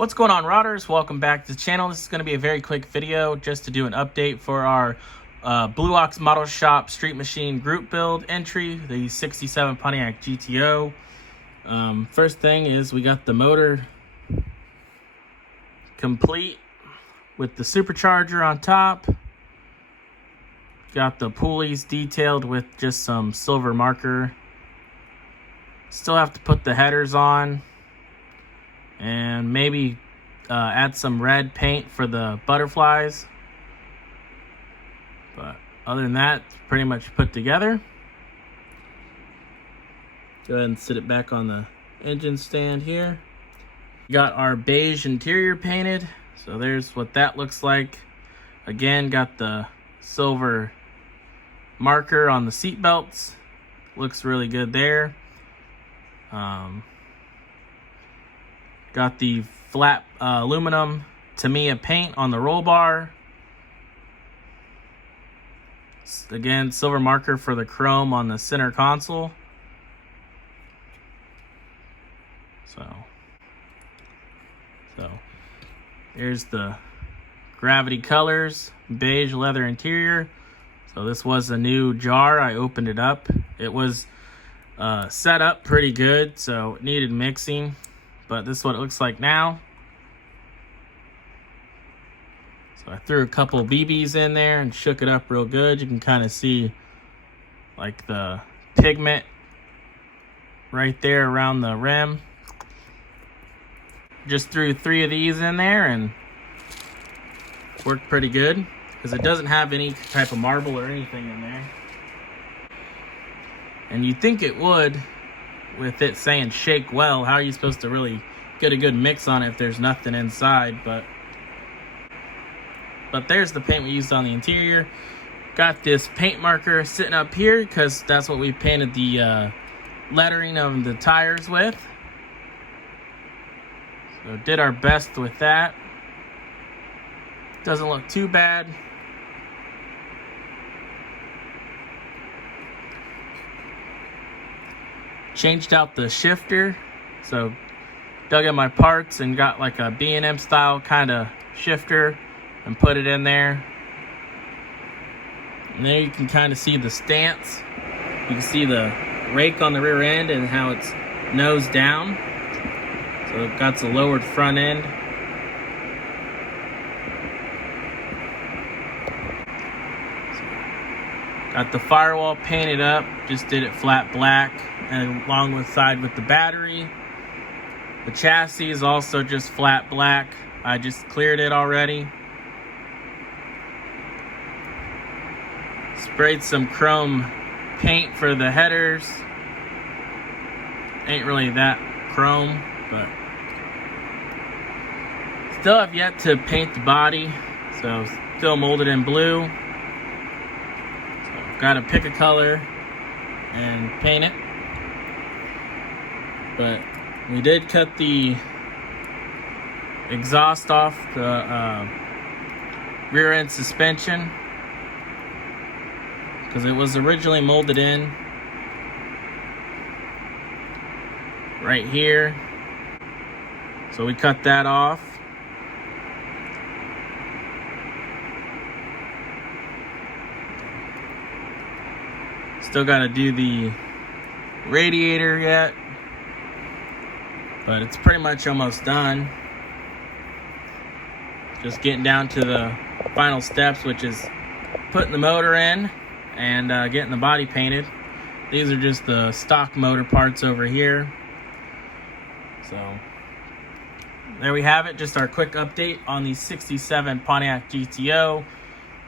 What's going on, Rodders? Welcome back to the channel. This is going to be a very quick video just to do an update for our Blue Ox Model Shop Street Machine group build entry, the 67 Pontiac GTO. First thing is we got the motor complete with the supercharger on top. Got the pulleys detailed with just some silver marker. Still have to put the headers on and maybe add some red paint for the butterflies. But other than that, it's pretty much put together. Go ahead and sit it back on the engine stand here. Got our beige interior painted, so there's what that looks like. Again, got the silver marker on the seat belts. Looks really good there. Got the flat aluminum Tamiya paint on the roll bar. Again, silver marker for the chrome on the center console. So here's the gravity colors, beige leather interior. So this was a new jar. I opened it up. It was set up pretty good, so it needed mixing. But this is what it looks like now. So I threw a couple BBs in there and shook it up real good. You can kind of see like the pigment right there around the rim. Just threw 3 of these in there and worked pretty good because it doesn't have any type of marble or anything in there. And you'd think it would, with it saying shake well. How are you supposed to really get a good mix on it if there's nothing inside? But there's the paint we used on the interior. Got this paint marker sitting up here because that's what we painted the lettering of the tires with. So did our best with that. Doesn't look too bad. Changed out the shifter, so dug in my parts and got like a B&M style kind of shifter and put it in there. And there you can kind of see the stance. You can see the rake on the rear end and how it's nose down. So it got the lowered front end. Got the firewall painted up, just did it flat black and along with side with the battery. The chassis is also just flat black. I just cleared it already. Sprayed some chrome paint for the headers. Ain't really that chrome, but still have yet to paint the body, so still molded in blue. Got to pick a color and paint it. But we did cut the exhaust off the rear end suspension because it was originally molded in right here. So we cut that off. Still got to do the radiator yet, but it's pretty much almost done. Just getting down to the final steps, which is putting the motor in and getting the body painted. These are just the stock motor parts over here. So there we have it, just our quick update on the 67 Pontiac GTO.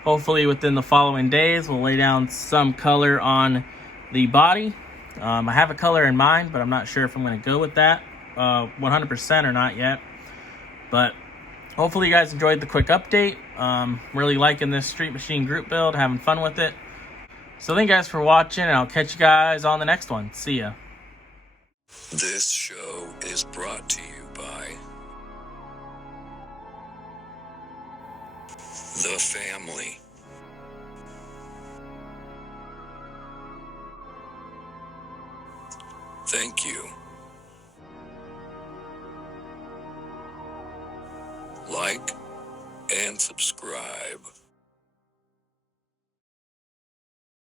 Hopefully within the following days, we'll lay down some color on the body. I have a color in mind, but I'm not sure if I'm going to go with that 100% or not yet. But hopefully you guys enjoyed the quick update. Really liking this Street Machine group build, having fun with it. So thank you guys for watching, and I'll catch you guys on the next one. See ya. This show is brought to you by The Family. Thank you. and subscribe.